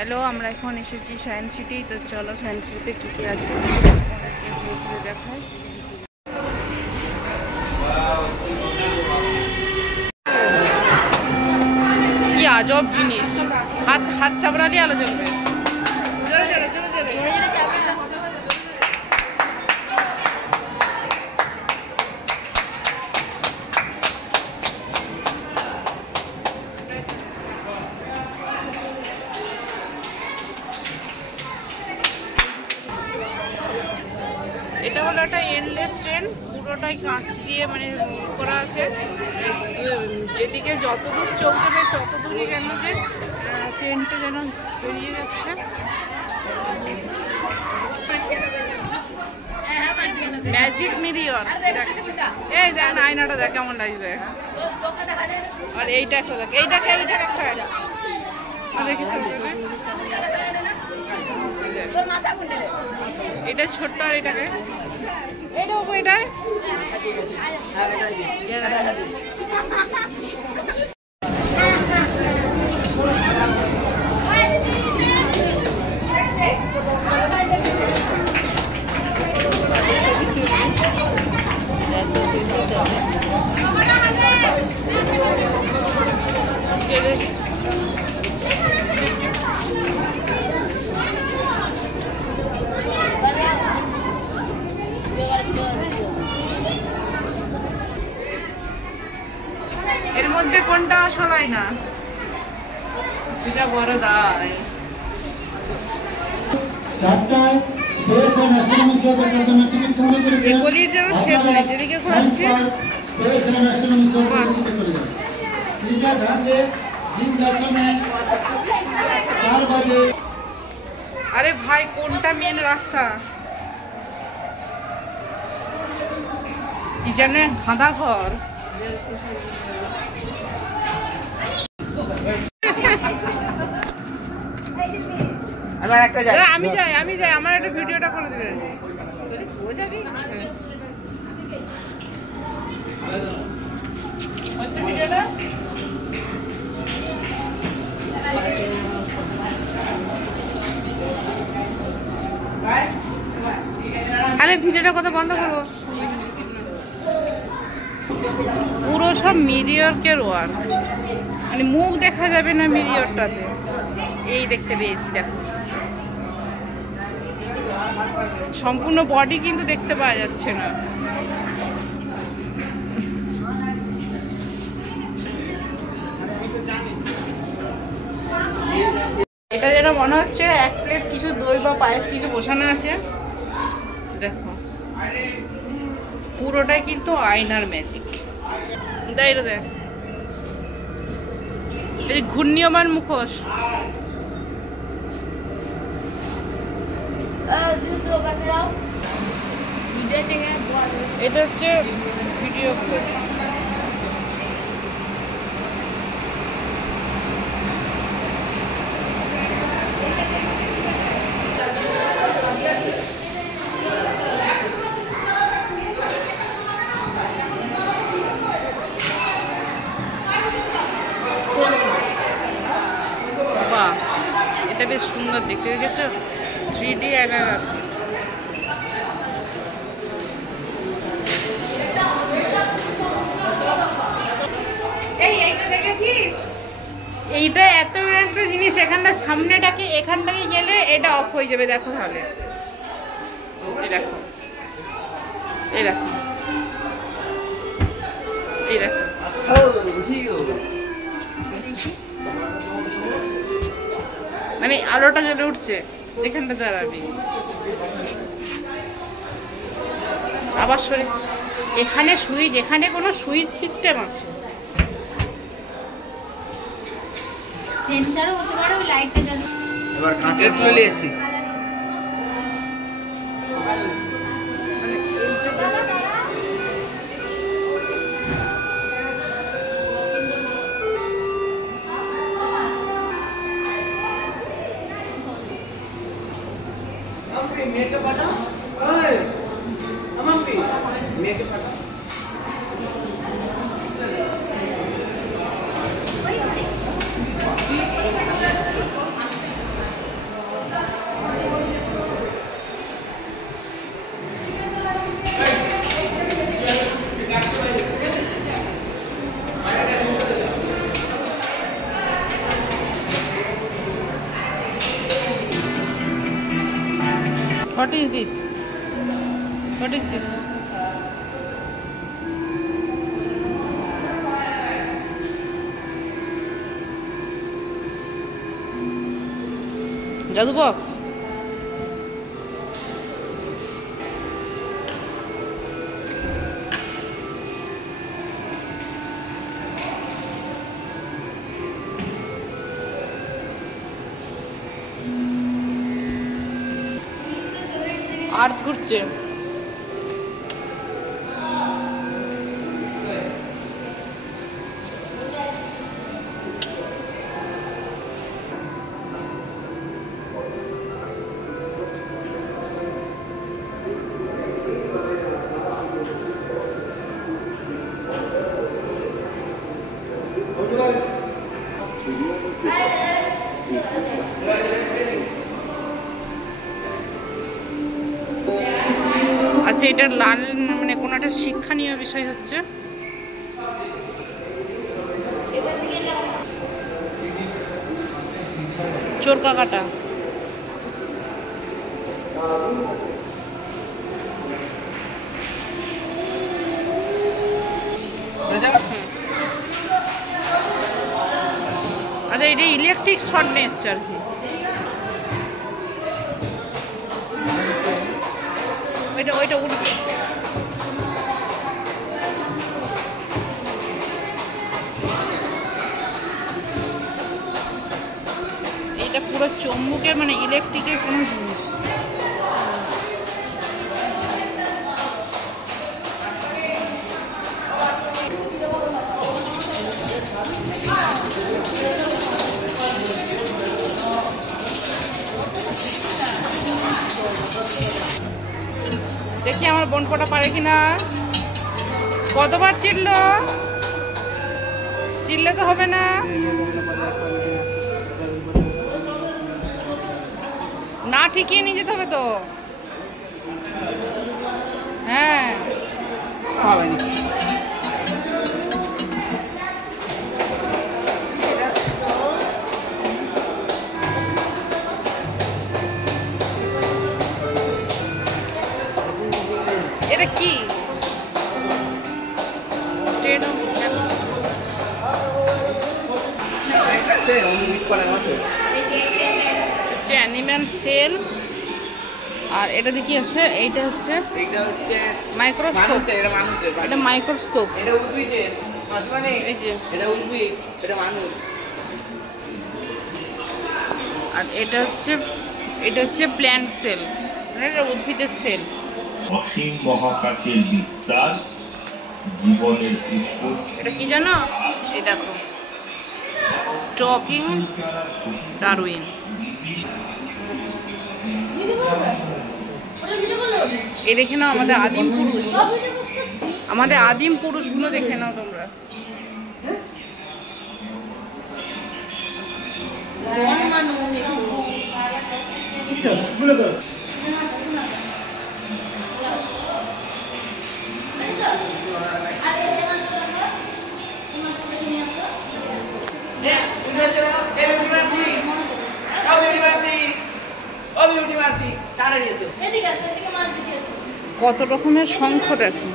Hello, আমরা এখন এসেছি সায়েন্স সিটি। তো চলো সায়েন্স সিটিতে কী কী আছে দেখায়। কি আজব জিনিস, হাত হাত চাপড়ালে আলো জ্বলবে। এটা হলো একটা এন্ডলেস ট্রেন, পুরোটাই কাঁচ দিয়ে মানে করা আছে। যেদিকে যত দূর চোখ যাবে তত দূরই যেন যে ট্রেনটা যেন বেরিয়ে যাচ্ছে। ম্যাজিক মিরিয়র, এই দেখ না, আয়নাটা দেখ কেমন লাগছে। আর এইটা একটা দেখ, এইটাকে একটা দেখিস, এটা ছোট্ট। আর এটাকে এইটা এটাই এর মধ্যে কোনটা আসলাই না, এটা বড় দায়। চারটায় স্পেস এন্ড অ্যাস্ট্রোনমি শো দেখার জন্য টিকিট সংগ্রহ করেছেন। এগুলির যেন শেষ নেই, যেদিকে ঘুরছে স্পেস এন্ড অ্যাস্ট্রোনমি শো দেখতে চলে যান। नीचे घासे दिन दर्शन है 4 बजे। আরে ভাই, কোনটা মেন রাস্তা কি জানে? গাঁদা ঘর। আমি যাই, আমার একটা ভিডিওটা করে দিবেন। ভিডিওটা আরে ভিডিওটা কত বন্ধ করবো? পুরো সব মিরিয়রকের ওয়ার্ক, মানে মুখ দেখা যাবে না মিরিয়রটাতে। এই দেখতে পেয়েছি, দেখো সম্পূর্ণ বডি কিন্তু দেখতে পাওয়া যাচ্ছে না। এটা যেন মনে হচ্ছে এক প্লেট কিছু দই বা পায়েস কিছু বসানো আছে। দেখো পুরোটাই কিন্তু আয়নার ম্যাজিক। এটা দেখ, এই ঘূর্ণীয়মান মুখোশ। এটা হচ্ছে ভিডিও ক্লিপ। বাহ, এটা বেশ সুন্দর দেখতে, দেখেছো? 3D analogue. এইটা এত একটা জিনিস, এখানটা সামনেটাকে এখানটাকে গেলে এটা অফ হয়ে যাবে। দেখো তাহলে, এই দেখো, এই দেখো, এই দেখো, মানে আলোটা জ্বলে উঠছে যেখানটা দাঁড়াবি। আবার এখানে সুইচ, এখানে কোনো সুইচ সিস্টেম আছে। সেন্সারও হতে পারে, ওই লাইটটা জ্বলে। এবার কাঁচের চলে এসেছি। মেয়েকে পাঠাও, মেয়েকে পাঠাও। What is this? What is this? Jadoo box. আর্থ ঘুরছে। আচ্ছা, এটা লাল মানে কোনো একটা শিক্ষণীয় বিষয় হচ্ছে চোরকা কাটা। আচ্ছা, এটা ইলেকট্রিক শর্ট নিচ্ছে আর কি। ওইটা উঠবে। এটা পুরো চুম্বকের মানে ইলেকট্রিকের কোনো জিনিস। দেখি আমার বোন কটা পারে কিনা। কতবার চিল্লে তো হবে না। না, ঠিকই নিয়ে যেতে হবে তো। হ্যাঁ, এটা কি অ্যানিম্যাল সেল। আর এটা কি আছে? এইটা হচ্ছে মাইক্রোস্কোপ। এটা মাইক্রোস্কোপ। এটা উদ্ভিদের মানে এই যে এটা উদ্ভিদ, এটা মানুষ। আর এটা হচ্ছে প্ল্যান্ট সেল, মানে এটা উদ্ভিদের সেল। অসীম মহাকাশের বিস্তার, জীবনের উৎপত্তি। এটা কি জানো? এই দেখো, টকিং ডারউইন। এই দেখে নাও আমাদের আদিম পুরুষ, পুরুষগুলো দেখে নাও তোমরা। কত রকমের শঙ্খ দেখো।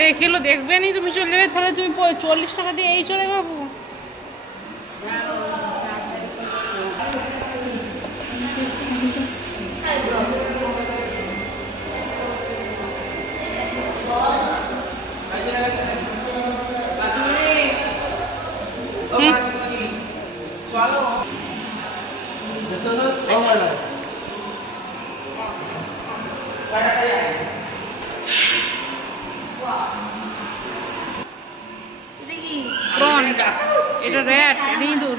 দেখিলো দেখবে নি, তুমি চলে যাবে, তাহলে তুমি 40 টাকা দিয়ে এই চলে বাবু। এটা র্যাট, এটা ইঁদুর।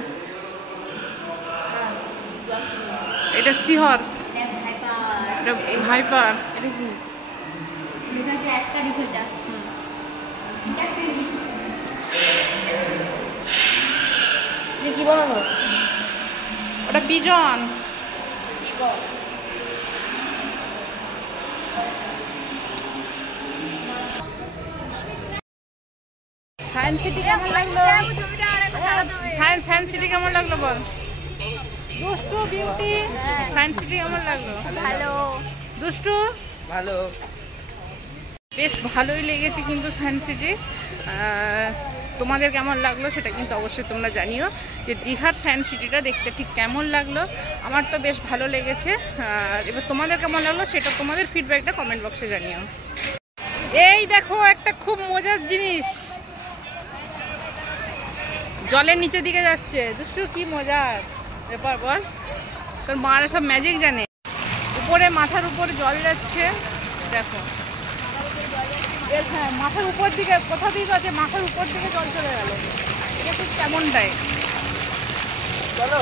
এটা সি হর্স, এটা ভাইপার, এটা কি? কি বলো? ওটা পিজন। সায়েন্স সিটি কেমন লাগলো? সায়েন্স সিটি কেমন লাগলো বল? দুষ্টু বিউটি, সায়েন্স সিটি কেমন লাগলো? ভালো। দুষ্টু ভালো। বেশ ভালোই লেগেছে কিন্তু সায়েন্স সিটি। তোমাদের কেমন লাগলো সেটা কিন্তু অবশ্যই তোমরা জানিও, যে দীঘার সায়েন্স সিটিটা দেখতে ঠিক কেমন লাগলো। আমার তো বেশ ভালো লেগেছে। এবার তোমাদের কেমন লাগলো সেটা তোমাদের ফিডব্যাকটা কমেন্ট বক্সে জানিও। এই দেখো একটা খুব মজার জিনিস জলের নিচের দিকে যাচ্ছে। দুষ্টু কি মজার ব্যাপার বল, তোর মারা সব ম্যাজিক জানে। উপরে মাথার উপরে জল যাচ্ছে দেখো। হ্যাঁ, মাথার উপর দিকে কোথা দিকে আছে, মাথার উপর দিকে জল চলে গেল। এটা ঠিক কেমনটাই চলো।